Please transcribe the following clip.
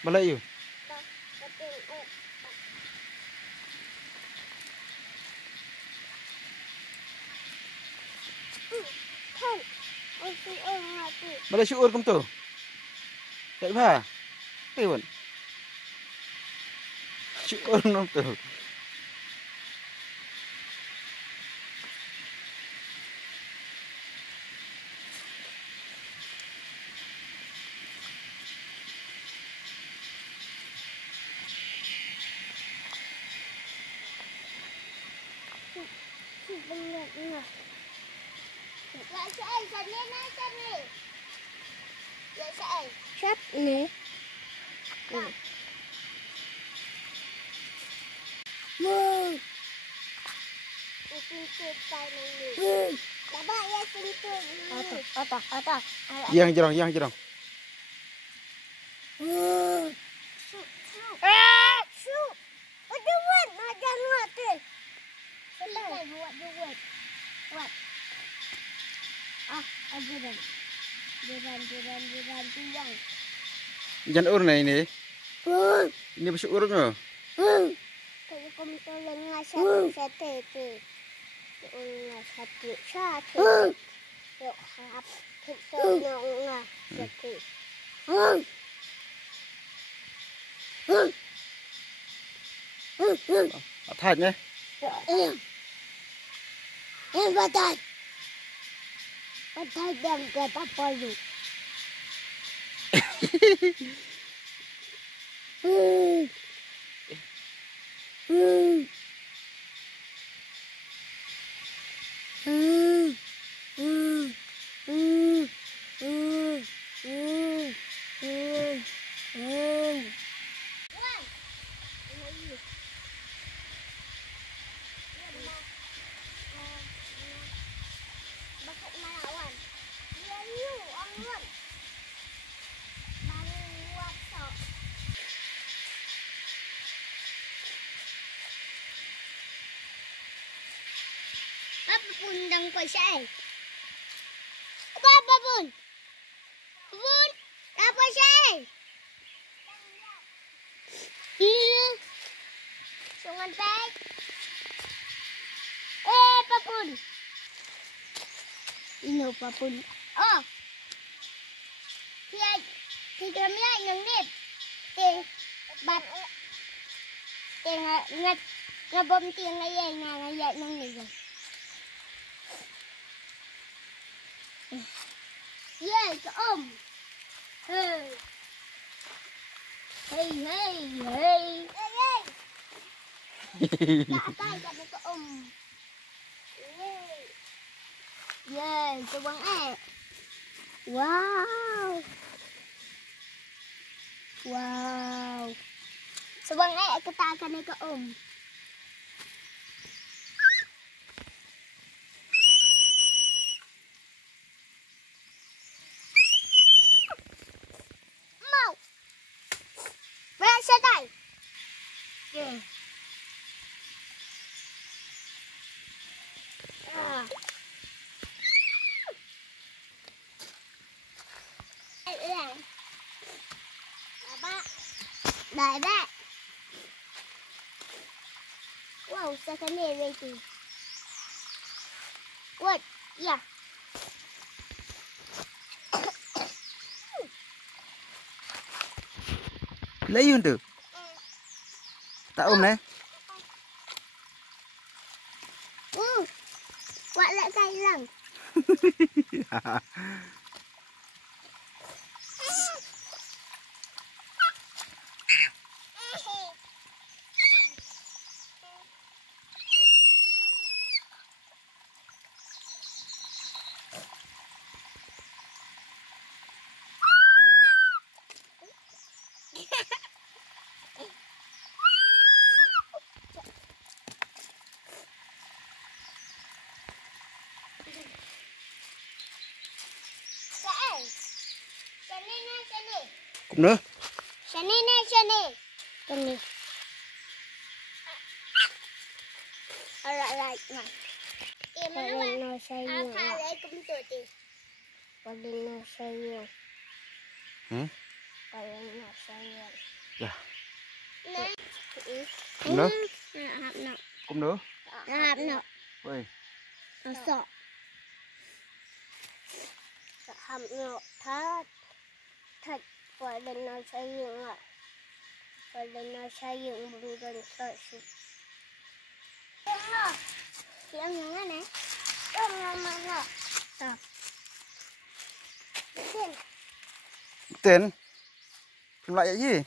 Balik yuk. Balik syukur kum tu. Tak apa. Tiun. Syukur nom tu. Shut ni. Yang jerong. Jangan ur nih ini. Ini besok urutnya. Thật nhé. Batai dan kata palu. Apa pun dang kau saya? Apa pun? Pun apa saya? Sungai baik. Apa pun? Ini apa pun? Oh, tiga minyak yang ni, bat, ngabom tiang ngayat nang ni. Yes, Hey. Tak ada ke Yes, sebang Wow. Sebang kita akan ke Mau. Berasa dah. Okay. Đại bác. Wow, second day waiting. What? Yeah. Lấy yun tu. Tak nè. Quạt lại tay lần. Cũng nữa. Sini. Alright, nah. Mana? Alright,kum tu. Paling sayang. Paling sayang. Ya. Cũng nữa. hạp nọ. Cũng nữa. Hạp nọ. Ôi. Sợ. Hạp nọ thật. Thật. Paling sayang ạ. Paling sayang bukan sayang. Yang nọ. Yang mana? Yang mana? Tuh. Tên. Tên. Phim lại vậy gì?